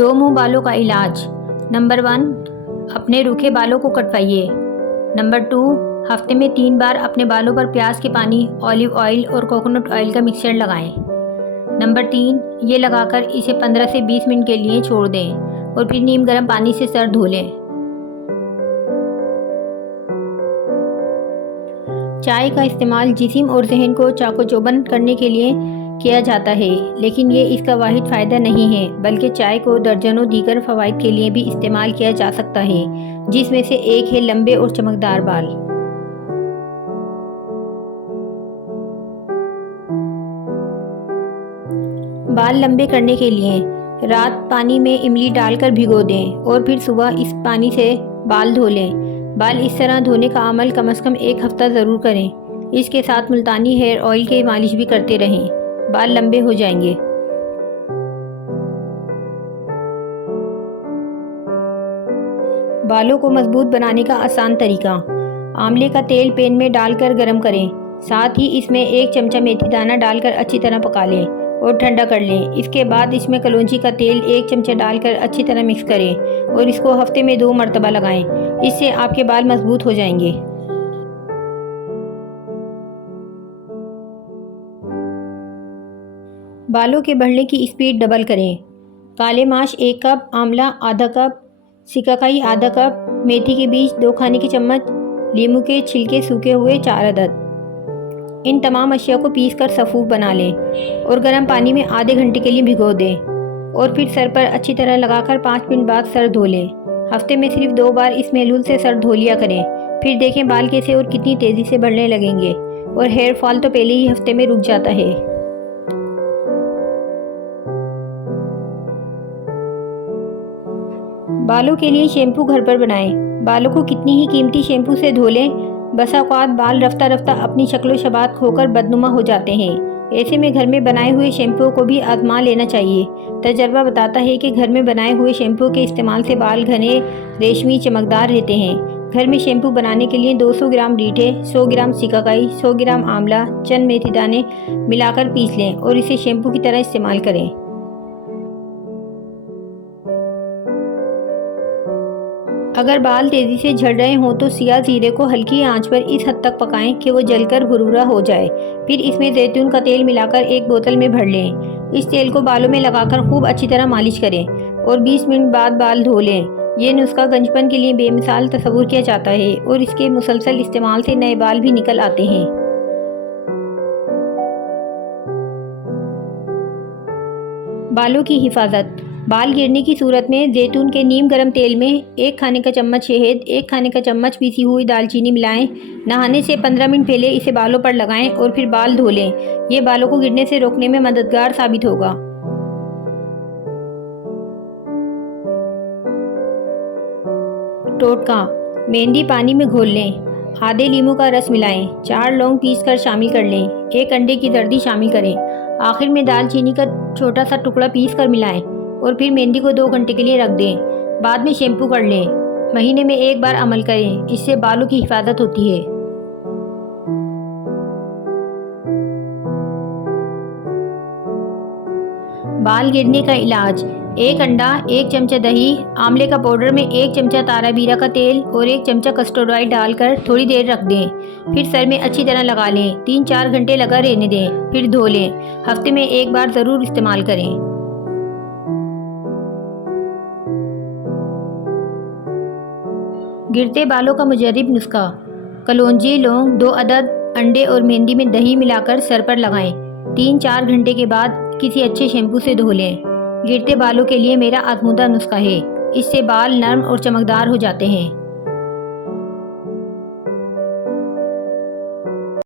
दो मुंह बालों का इलाज। नंबर 1, अपने रूखे बालों को कटवाइए। नंबर 2, हफ्ते में 3 बार अपने बालों पर प्याज के पानी, ऑलिव ऑयल और कोकोनट ऑयल का मिक्सचर लगाएं। नंबर 3, ये लगाकर इसे 15 से 20 मिनट के लिए छोड़ दें और फिर नीम गर्म पानी से सर धो लें। चाय का इस्तेमाल जिस्म और जहन को चाको-चौबंद करने के लिए किया जाता है, लेकिन ये इसका वाहिद फ़ायदा नहीं है, बल्कि चाय को दर्जनों दीगर फ़वाइद के लिए भी इस्तेमाल किया जा सकता है, जिसमें से एक है लंबे और चमकदार बाल। बाल लंबे करने के लिए रात पानी में इमली डालकर भिगो दें और फिर सुबह इस पानी से बाल धो लें। बाल इस तरह धोने का अमल कम से कम 1 हफ्ता ज़रूर करें। इसके साथ मुल्तानी हेयर ऑयल की मालिश भी करते रहें, बाल लंबे हो जाएंगे। बालों को मजबूत बनाने का आसान तरीका। आंवले का तेल पैन में डालकर गर्म करें, साथ ही इसमें 1 चमचा मेथी दाना डालकर अच्छी तरह पका लें और ठंडा कर लें। इसके बाद इसमें कलौंजी का तेल 1 चमचा डालकर अच्छी तरह मिक्स करें और इसको हफ्ते में 2 मरतबा लगाएं। इससे आपके बाल मजबूत हो जाएंगे। बालों के बढ़ने की स्पीड डबल करें। काले माश 1 कप, आंवला आधा कप, सिकाकाई आधा कप, मेथी के बीज 2 खाने के चम्मच, नींबू के छिलके सूखे हुए 4 अदद। इन तमाम अशिया को पीसकर सफ़ूफ बना लें और गर्म पानी में आधे घंटे के लिए भिगो दें और फिर सर पर अच्छी तरह लगाकर 5 मिनट बाद सर धो लें। हफ्ते में सिर्फ 2 बार इस महलूल से सर धो लिया करें। फिर देखें बाल कैसे और कितनी तेज़ी से बढ़ने लगेंगे और हेयर फॉल तो पहले ही हफ्ते में रुक जाता है। बालों के लिए शैम्पू घर पर बनाएं। बालों को कितनी ही कीमती शैम्पू से धो लें, बसा औक़ात बाल रफ्ता रफ्ता अपनी शक्ल शबात खोकर बदनुमा हो जाते हैं। ऐसे में घर में बनाए हुए शैम्पू को भी आजमा लेना चाहिए। तजर्बा बताता है कि घर में बनाए हुए शैम्पू के इस्तेमाल से बाल घने, रेशमी, चमकदार रहते हैं। घर में शैम्पू बनाने के लिए 200 ग्राम रीठे, 100 ग्राम सिकाकाई, 100 ग्राम आंवला, चंद मेथी दाने मिलाकर पीस लें और इसे शैम्पू की तरह इस्तेमाल करें। अगर बाल तेज़ी से झड़ रहे हों तो सियाह ज़ीरे को हल्की आंच पर इस हद तक पकाएं कि वो जलकर भुरभुरा हो जाए। फिर इसमें जैतून का तेल मिलाकर 1 बोतल में भर लें। इस तेल को बालों में लगाकर खूब अच्छी तरह मालिश करें और 20 मिनट बाद बाल धो लें। ये नुस्खा गंजपन के लिए बेमिसाल तस्वुर किया जाता है और इसके मुसलसल इस्तेमाल से नए बाल भी निकल आते हैं। बालों की हिफाजत। बाल गिरने की सूरत में जैतून के नीम गर्म तेल में 1 खाने का चम्मच शहद, 1 खाने का चम्मच पीसी हुई दालचीनी मिलाएं। नहाने से 15 मिनट पहले इसे बालों पर लगाएं और फिर बाल धो लें। ये बालों को गिरने से रोकने में मददगार साबित होगा। टोटका। मेहंदी पानी में घोल लें, आधे नींबू का रस मिलाएं, 4 लौंग पीसकर शामिल कर लें, 1 अंडे की जर्दी शामिल करें। आखिर में दालचीनी का छोटा सा टुकड़ा पीस कर मिलाएं और फिर मेहंदी को 2 घंटे के लिए रख दें। बाद में शैम्पू कर लें। महीने में 1 बार अमल करें, इससे बालों की हिफाजत होती है। बाल गिरने का इलाज। 1 अंडा, 1 चमचा दही, आंवले का पाउडर में 1 चमचा तारा बीरा का तेल और 1 चमचा कस्टर्ड ऑयल डालकर थोड़ी देर रख दें। फिर सर में अच्छी तरह लगा लें। 3-4 घंटे लगा रहने दें, फिर धो लें। हफ्ते में 1 बार ज़रूर इस्तेमाल करें। गिरते बालों का मुजर्रिब नुस्खा। कलौंजी, लौंग 2 अदद, अंडे और मेहंदी में दही मिलाकर सर पर लगाएं। 3-4 घंटे के बाद किसी अच्छे शैम्पू से धो लें। गिरते बालों के लिए मेरा आजमूदा नुस्खा है। इससे बाल नरम और चमकदार हो जाते हैं।